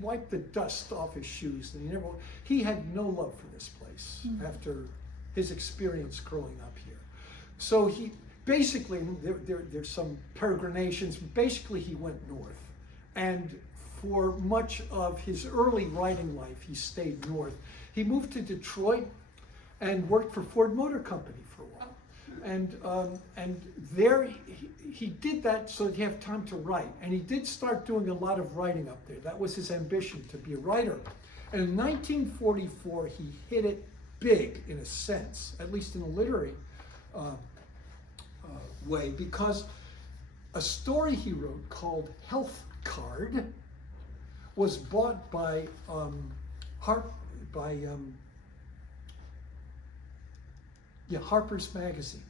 wiped the dust off his shoes. And he had no love for this place after his experience growing up here. So he basically, there's some peregrinations, basically he went north. And for much of his early writing life, he stayed north. He moved to Detroit and worked for Ford Motor Company for a while. And there he did that so that he had time to write. And he did start doing a lot of writing up there. That was his ambition, to be a writer. And in 1944, he hit it big, in a sense, at least in a literary way, because a story he wrote called Health Card was bought by Harper's Magazine.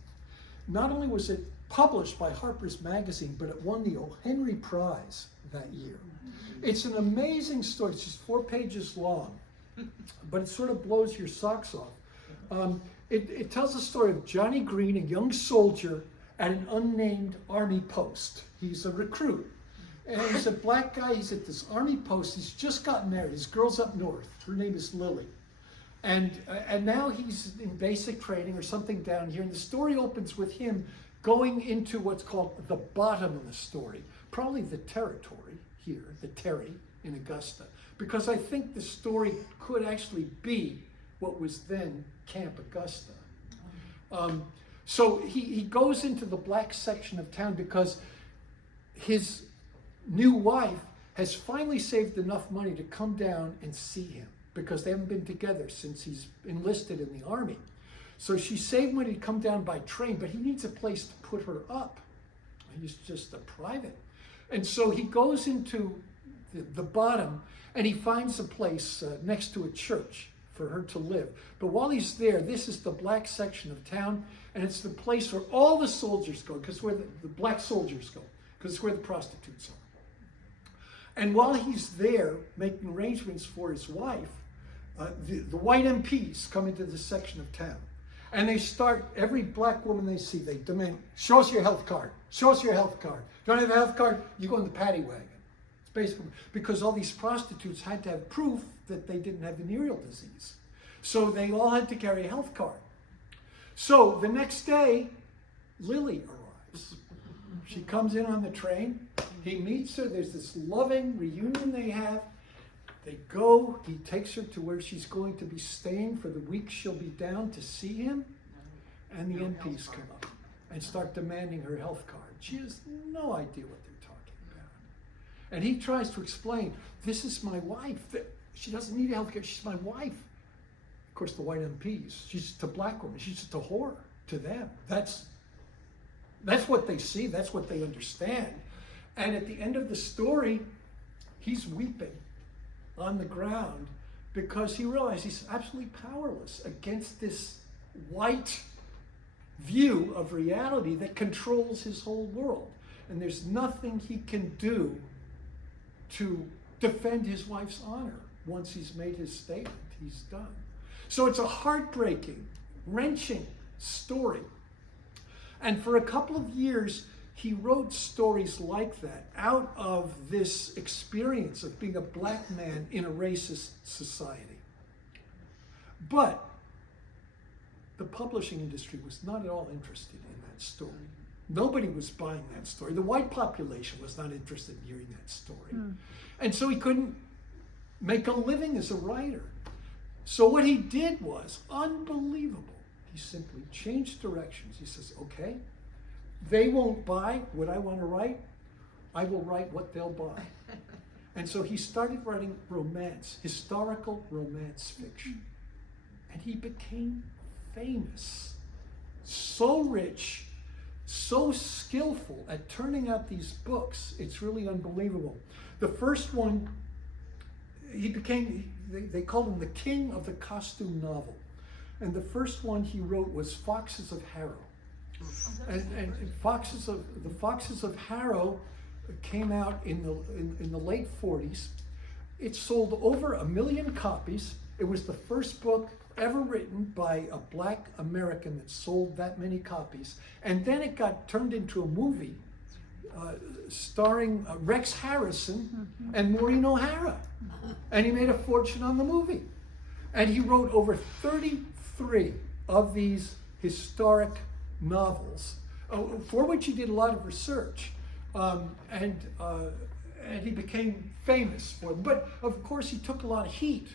Not only was it published by Harper's Magazine, but it won the O. Henry Prize that year. It's an amazing story. It's just 4 pages long, but it sort of blows your socks off. It tells the story of Johnny Green, a young soldier at an unnamed army post. He's a recruit. And he's a black guy. He's at this army post. He's just gotten married. His girl's up north. Her name is Lily. And now he's in basic training or something down here. And the story opens with him going into what's called the bottom of the story, probably the territory here, the Terry in Augusta, because I think the story could actually be what was then Camp Augusta. So he goes into the black section of town because his new wife has finally saved enough money to come down and see him, because they haven't been together since he's enlisted in the army. So she saved money to come down by train, but he needs a place to put her up. He's just a private. And so he goes into the bottom and he finds a place next to a church for her to live. But while he's there, this is the black section of town, and it's the place where all the soldiers go, because where the black soldiers go, because it's where the prostitutes are. And while he's there making arrangements for his wife, the white MPs come into this section of town. And they start, every black woman they see, they demand, show us your health card. Show us your health card. If you don't have a health card, you go in the paddy wagon. It's basically, because all these prostitutes had to have proof that they didn't have venereal disease. So they all had to carry a health card. So the next day, Lily arrives. She comes in on the train. He meets her. There's this loving reunion they have. They go, he takes her to where she's going to be staying for the week she'll be down to see him, and the MPs come up and start demanding her health card. She has no idea what they're talking about. And he tries to explain, this is my wife. She doesn't need health care, she's my wife. Of course, the white MPs, she's just a black woman, she's just a whore to them. That's what they see, that's what they understand. And at the end of the story, he's weeping on the ground because he realized he's absolutely powerless against this white view of reality that controls his whole world. And there's nothing he can do to defend his wife's honor. Once he's made his statement, he's done. So it's a heartbreaking, wrenching story. And for a couple of years, he wrote stories like that out of this experience of being a black man in a racist society. But the publishing industry was not at all interested in that story. Nobody was buying that story. The white population was not interested in hearing that story. And so he couldn't make a living as a writer. So what he did was unbelievable. He simply changed directions. He says, okay, they won't buy what I want to write. I will write what they'll buy. And so he started writing romance, historical romance fiction. And he became famous. So rich, so skillful at turning out these books. It's really unbelievable. The first one, they called him the king of the costume novel. And the first one he wrote was Foxes of Harrow. And the Foxes of Harrow came out in the late 40s. It sold over 1 million copies. It was the first book ever written by a black American that sold that many copies. And then it got turned into a movie starring Rex Harrison and Maureen O'Hara. And he made a fortune on the movie. And he wrote over 33 of these historic novels, for which he did a lot of research, and he became famous for them. But of course, he took a lot of heat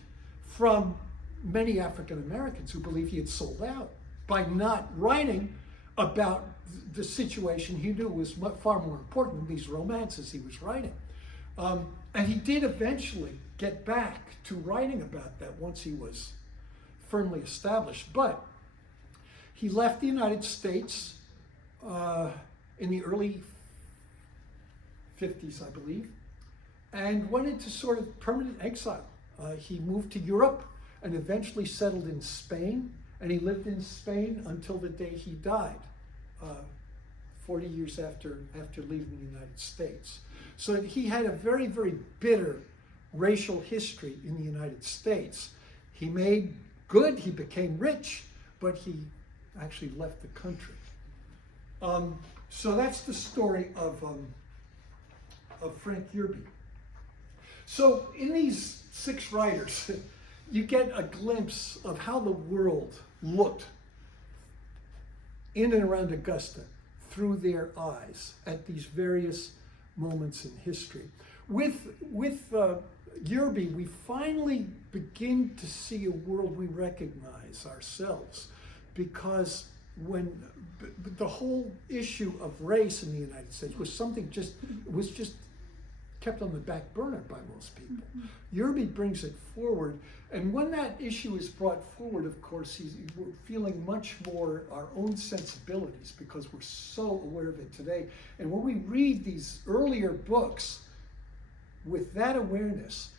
from many African Americans who believed he had sold out by not writing about the situation he knew was far more important than these romances he was writing. And he did eventually get back to writing about that once he was firmly established. But he left the United States in the early 50s, I believe, and went into sort of permanent exile. He moved to Europe and eventually settled in Spain, and he lived in Spain until the day he died, 40 years after leaving the United States. So he had a very, very bitter racial history in the United States. He made good, he became rich, but he actually left the country. So that's the story of Frank Yerby. So in these 6 writers, you get a glimpse of how the world looked in and around Augusta through their eyes at these various moments in history. With Yerby, we finally begin to see a world we recognize ourselves, because when the whole issue of race in the United States was something just kept on the back burner by most people. Yerby brings it forward, and when that issue is brought forward, of course, we're feeling much more our own sensibilities because we're so aware of it today. And when we read these earlier books with that awareness,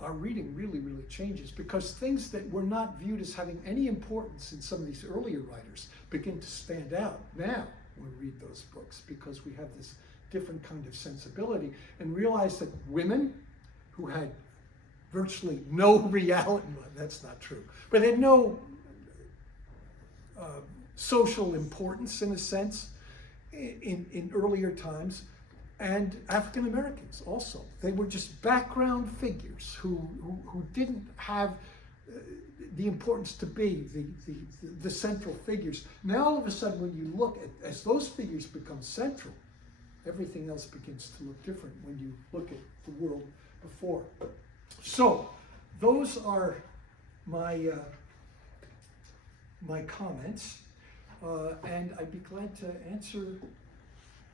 our reading really, really changes, because things that were not viewed as having any importance in some of these earlier writers begin to stand out now when we read those books, because we have this different kind of sensibility and realize that women who had virtually no reality, well, that's not true, but had no social importance in a sense in earlier times, and African Americans also. They were just background figures who didn't have the importance to be the central figures. Now all of a sudden when you look at, as those figures become central, everything else begins to look different when you look at the world before. So those are my my comments, and I'd be glad to answer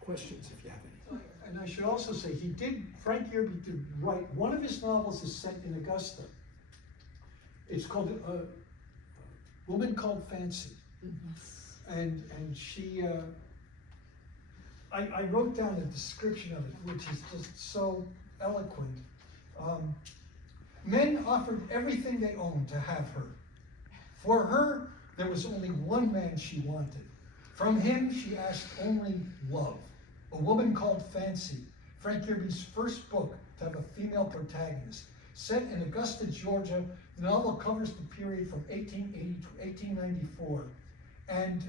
questions if you have any. And I should also say, Frank Yerby did write, one of his novels is set in Augusta. It's called A Woman Called Fancy. And she, I wrote down a description of it, which is just so eloquent. Men offered everything they owned to have her. For her, there was only one man she wanted. From him, she asked only love. A Woman Called Fancy, Frank Yerby's first book to have a female protagonist. Set in Augusta, Georgia, the novel covers the period from 1880 to 1894 and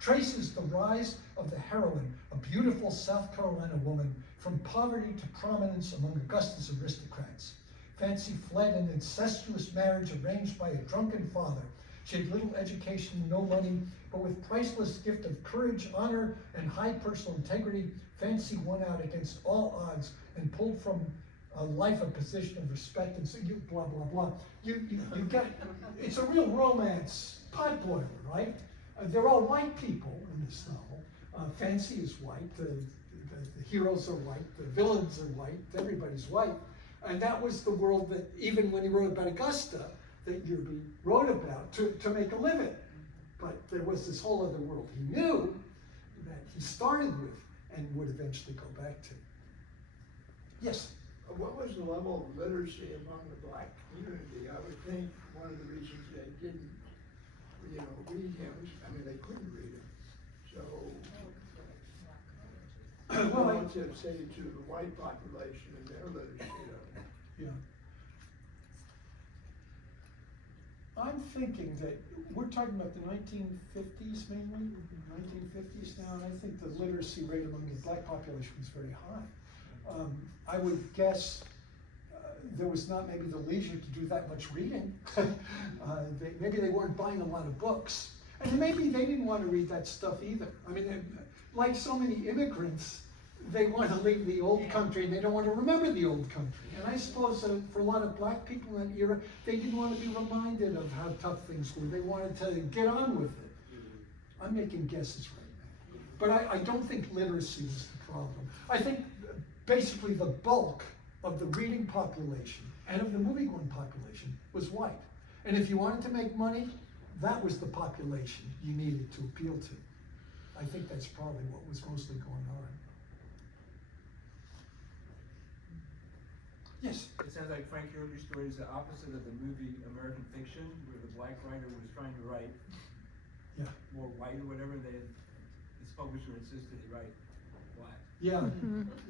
traces the rise of the heroine, a beautiful South Carolina woman, from poverty to prominence among Augusta's aristocrats. Fancy fled an incestuous marriage arranged by a drunken father. She had little education, no money, but with priceless gift of courage, honor, and high personal integrity, Fancy won out against all odds and pulled from life a position of respect, and so you blah, blah, blah. You get, it's a real romance pot boiler, right? They're all white people in this novel. Fancy is white, the heroes are white, the villains are white, everybody's white. And that was the world that, even when he wrote about Augusta, that Yerby wrote about to make a living. But there was this whole other world he knew that he started with and would eventually go back to. Yes? What was the level of literacy among the black community? I would think one of the reasons they didn't, read him, I mean, they couldn't read him. So, Well, what to say to the white population and their literacy? Yeah. I'm thinking that we're talking about the 1950s mainly, 1950s now, and I think the literacy rate among the black population was very high. I would guess there was not maybe the leisure to do that much reading. Maybe they weren't buying a lot of books. And maybe they didn't want to read that stuff either. I mean, like so many immigrants, they want to leave the old country and they don't want to remember the old country. And I suppose for a lot of black people in that era, they didn't want to be reminded of how tough things were. They wanted to get on with it. I'm making guesses right now. But I don't think literacy was the problem. I think basically the bulk of the reading population and of the movie-going population was white. And if you wanted to make money, that was the population you needed to appeal to. I think that's probably what was mostly going on. Yes. It sounds like Frank Herbie's story is the opposite of the movie American Fiction, where the black writer was trying to write Yeah. more white or whatever, his publisher insisted he write black. Yeah,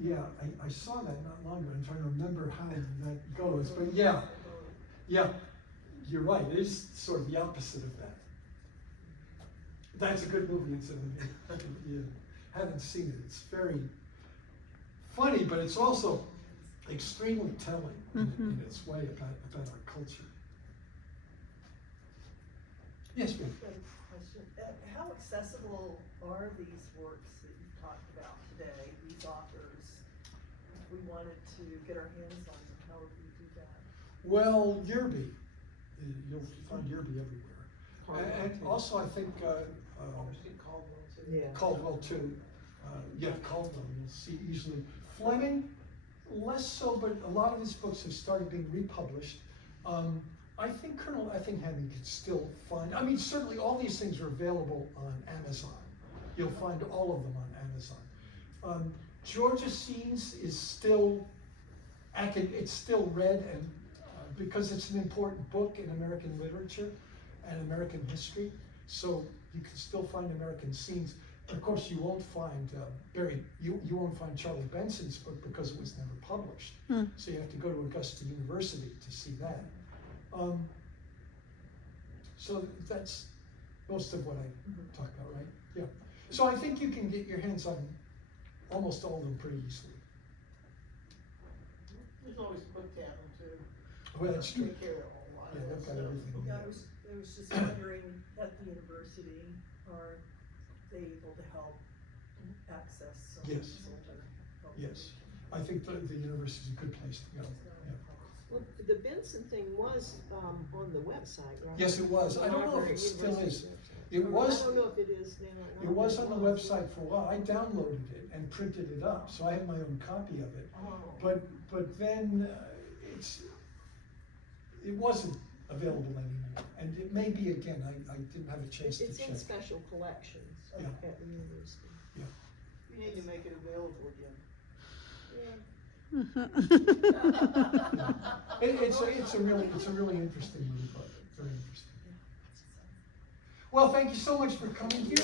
yeah, I saw that not long ago. I'm trying to remember how that goes, but yeah, you're right. It is sort of the opposite of that. That's a good movie, incidentally. If you haven't seen it, it's very funny, but it's also extremely telling in its way about our culture. Yes, ma'am. Question. How accessible are these works that you've talked about today, these authors? If we wanted to get our hands on them, how would we do that? Well, Yerby, you'll find Yerby everywhere. And also, I think Caldwell too. Caldwell, you'll see easily. Fleming, less so, but a lot of his books have started being republished. I think Colonel Effingham you could still find. I mean, certainly all these things are available on Amazon. You'll find all of them on Amazon. Georgia Scenes is still, it's still read, and because it's an important book in American literature and American history, so you can still find American Scenes. Of course, you won't find you won't find Charlie Benson's book because it was never published. So you have to go to Augusta University to see that. So that's most of what I talk about, right? Yeah. So I think you can get your hands on almost all of them pretty easily. There's always a book tavern too. Well, that's true. Take care of all Yeah, they've got everything. Yeah, I was just wondering, at the university, are they able to help access some Yes. older Yes. I think the university is a good place to go. Yeah. Well, the Benson thing was on the website, right? Yes, it was. I don't know if it still is. It was. I don't know if it is now. It was on the website for a while. I downloaded it and printed it up, so I have my own copy of it. But then it wasn't available anymore, and it may be again. I didn't have a chance It's to check. in special collections Yeah. at the university. You need to make it available again. It's a really interesting movie, but very interesting. Well, thank you so much for coming here.